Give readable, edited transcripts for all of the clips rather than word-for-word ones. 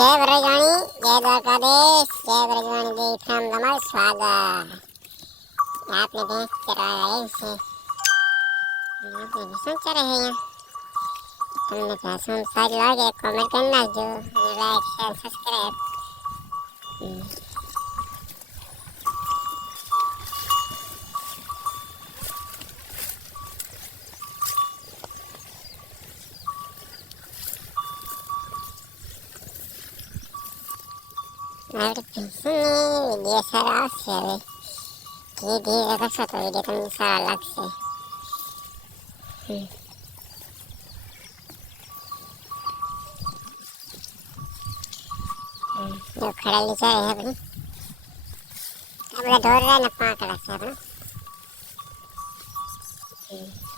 जय व्रजवाणी, जय द्वारकाधीश, जय व्रजवाणी देवी फ्रॉम दमन स्वागत। आपने भैंस चराया है इसे, आपने भैंस चरा है यहाँ। તમને ભેંસોનું સારું લાગે કોમેન્ટ કરી નાખજો અને લાઈક શેર સબસ્ક્રાઈબ। મારી ભેંસોની વિડીયો સારા આવશે હવે, ધીરે ધીરે કરશો તો વિડીયો તમને સારા લાગશે। જો ખડાલી ચાલે છે બધી, આ બધા ઢોર ને પાંકડા છે આપણે,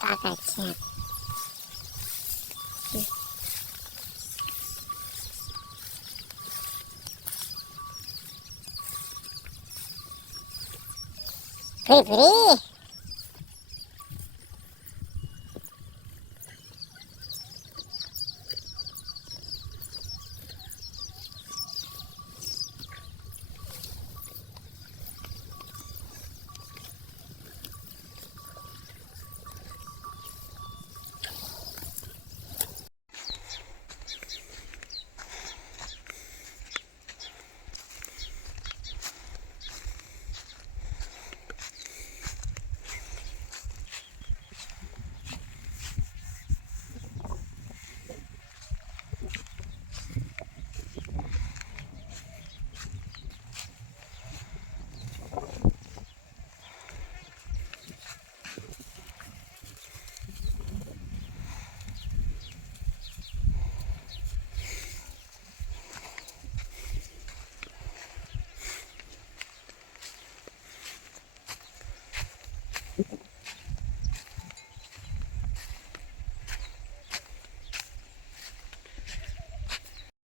પાંકડ છે। ભૂરી ભૂરી